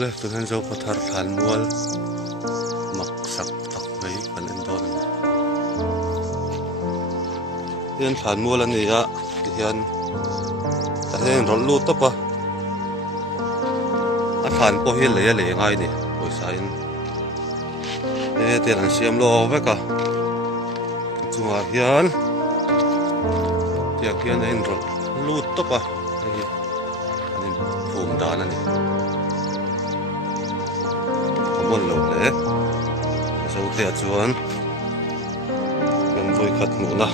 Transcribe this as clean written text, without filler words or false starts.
le tu hen zo pathar than mual mak sak tak mai kan en don hian than mual ani a hian ta hen rol lu to pa a than po hi le le ngai ni poisa in te an siam lo veka chunga hian tiak hian en rol lu to pa ani phum dan ani mon lo le so te chuan kan voi khat mu na